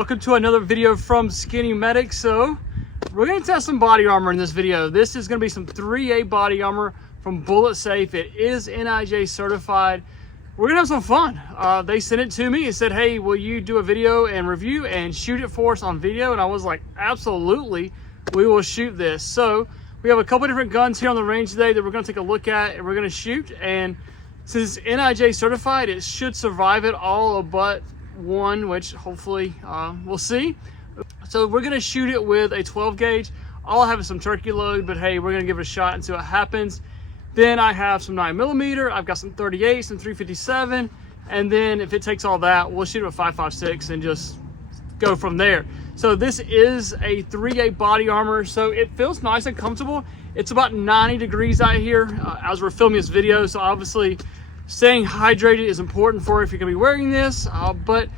Welcome to another video from Skinny Medic. So we're going to test some body armor in this video. This is going to be some 3A body armor from BulletSafe. It is NIJ certified. We're going to have some fun. They sent it to me and said, hey, will you do a video and review and shoot it for us on video? And I was like, absolutely, we will shoot this. So we have a couple different guns here on the range today that we're going to take a look at and we're going to shoot. And since it's NIJ certified, it should survive it all but one, which hopefully we'll see. So we're going to shoot it with a 12 gauge. All I have is some turkey load, but hey, we're going to give it a shot and see what happens. Then I have some 9mm, I've got some 38, some 357, and then if it takes all that, we'll shoot it with 5.56 and just go from there. So this is a 3A body armor, so it feels nice and comfortable. It's about 90 degrees out here as we're filming this video, so obviously staying hydrated is important for if you're gonna be wearing this, but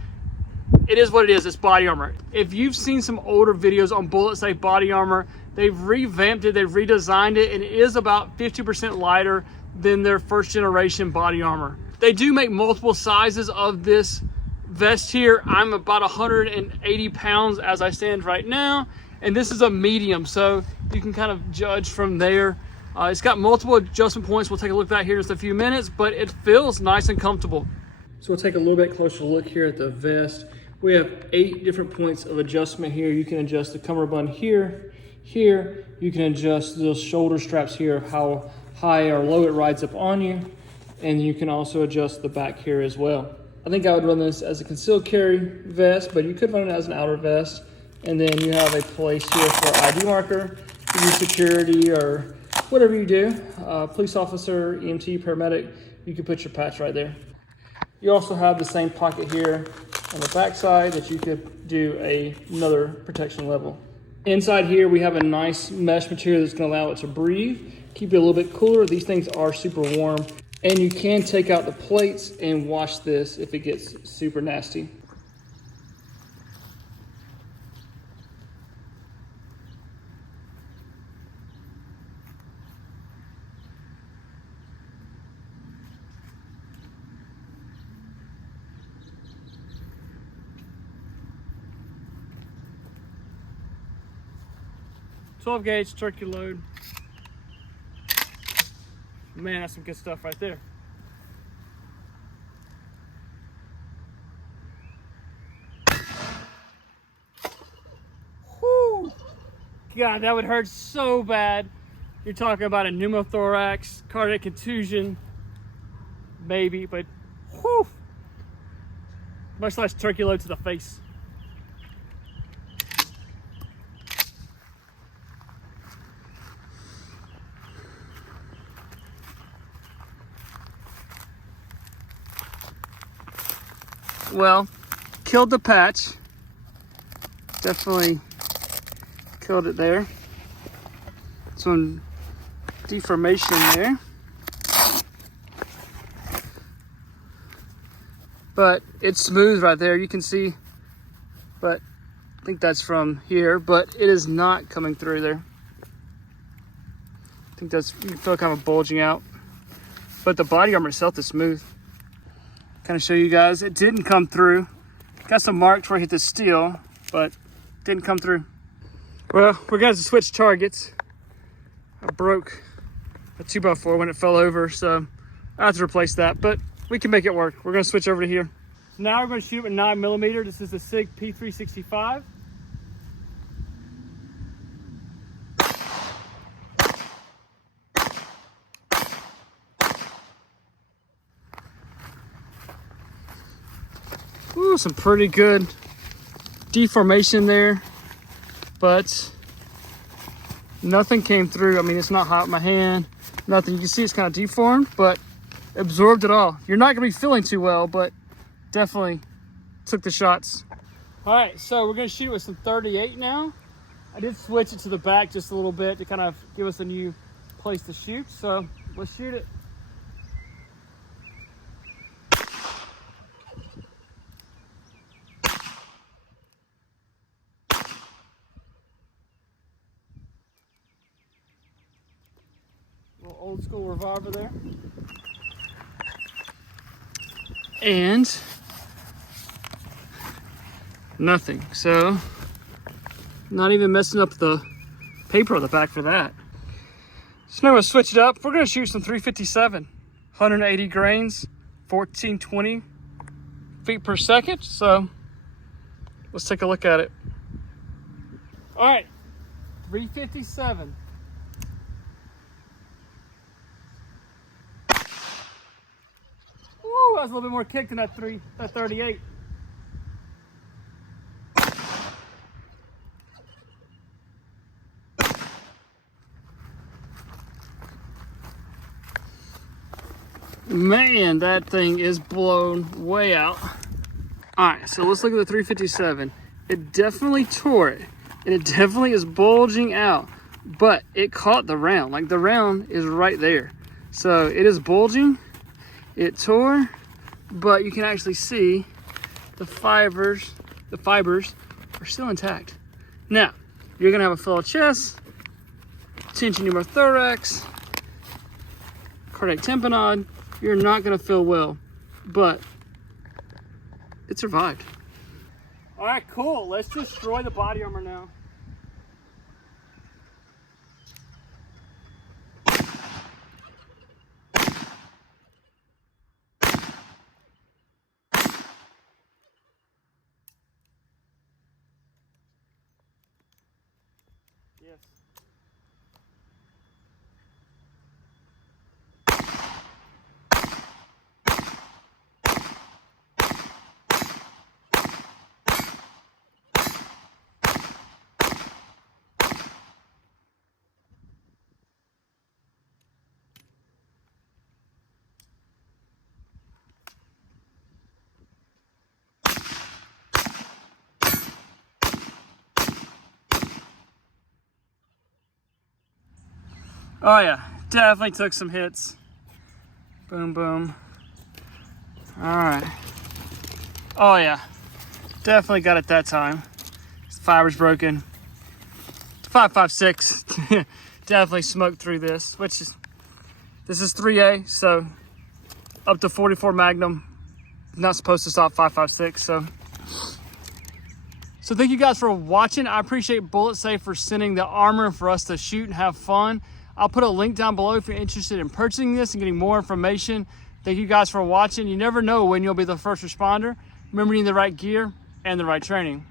it is what it is. It's body armor. If you've seen some older videos on BulletSafe body armor, they've revamped it, they've redesigned it, and it is about 50% lighter than their first generation body armor. They do make multiple sizes of this vest here. I'm about 180 pounds as I stand right now, and this is a medium, so you can kind of judge from there. It's got multiple adjustment points. We'll take a look at that here in just a few minutes, but it feels nice and comfortable. So we'll take a little bit closer look here at the vest. We have 8 different points of adjustment here. You can adjust the cummerbund here. Here, you can adjust those shoulder straps here, how high or low it rides up on you. And you can also adjust the back here as well. I think I would run this as a concealed carry vest, but you could run it as an outer vest. And then you have a place here for ID marker, to do security or whatever you do, police officer, EMT, paramedic, you can put your patch right there. You also have the same pocket here on the back side that you could do another protection level. Inside here, we have a nice mesh material that's gonna allow it to breathe, keep it a little bit cooler. These things are super warm, and you can take out the plates and wash this if it gets super nasty. .12 gauge turkey load. Man, that's some good stuff right there. Whew. God, that would hurt so bad. You're talking about a pneumothorax, cardiac contusion, maybe, but whew. Much less turkey load to the face. Well, killed the patch. Definitely killed it there. Some deformation there. But it's smooth right there, you can see. But I think that's from here, but it is not coming through there. I think that's, you can feel kind of bulging out. But the body armor itself is smooth. Kind of show you guys, it didn't come through. Got some marks where I hit the steel, but didn't come through. Well, we're gonna have to switch targets. I broke a 2x4 when it fell over, so I have to replace that, but we can make it work. We're gonna switch over to here. Now we're gonna shoot with 9mm. This is the SIG P365. Ooh, some pretty good deformation there, but nothing came through. I mean, it's not hot in my hand, nothing. You can see it's kind of deformed, but absorbed it all. You're not gonna be feeling too well, but definitely took the shots. All right, so we're gonna shoot with some 38 now. I did switch it to the back just a little bit to kind of give us a new place to shoot, so let's shoot it. Little old school revolver there. And Nothing. So, not even messing up the paper on the back for that. So now we'll switch it up. We're gonna shoot some 357, 180 grains, 1420 feet per second. So let's take a look at it. All right, 357. Woo, that was a little bit more kick than that 38. Man, that thing is blown way out. All right, so let's look at the 357. It definitely tore it, and it definitely is bulging out, but it caught the round. Like, the round is right there. So it is bulging, it tore, but you can actually see the fibers are still intact. Now, you're gonna have a fellow chest, tension pneumothorax, cardiac tamponade. You're not gonna feel well, but it survived. All right, cool. Let's destroy the body armor now. Yes. Oh yeah, definitely took some hits. Boom, boom. All right. Oh yeah, definitely got it that time. The fiber's broken. 5.56. Definitely smoked through this, this is 3A, so up to 44 Magnum. Not supposed to stop 5.56, So thank you guys for watching. I appreciate BulletSafe for sending the armor for us to shoot and have fun. I'll put a link down below if you're interested in purchasing this and getting more information. Thank you guys for watching. You never know when you'll be the first responder. Remember, you need the right gear and the right training.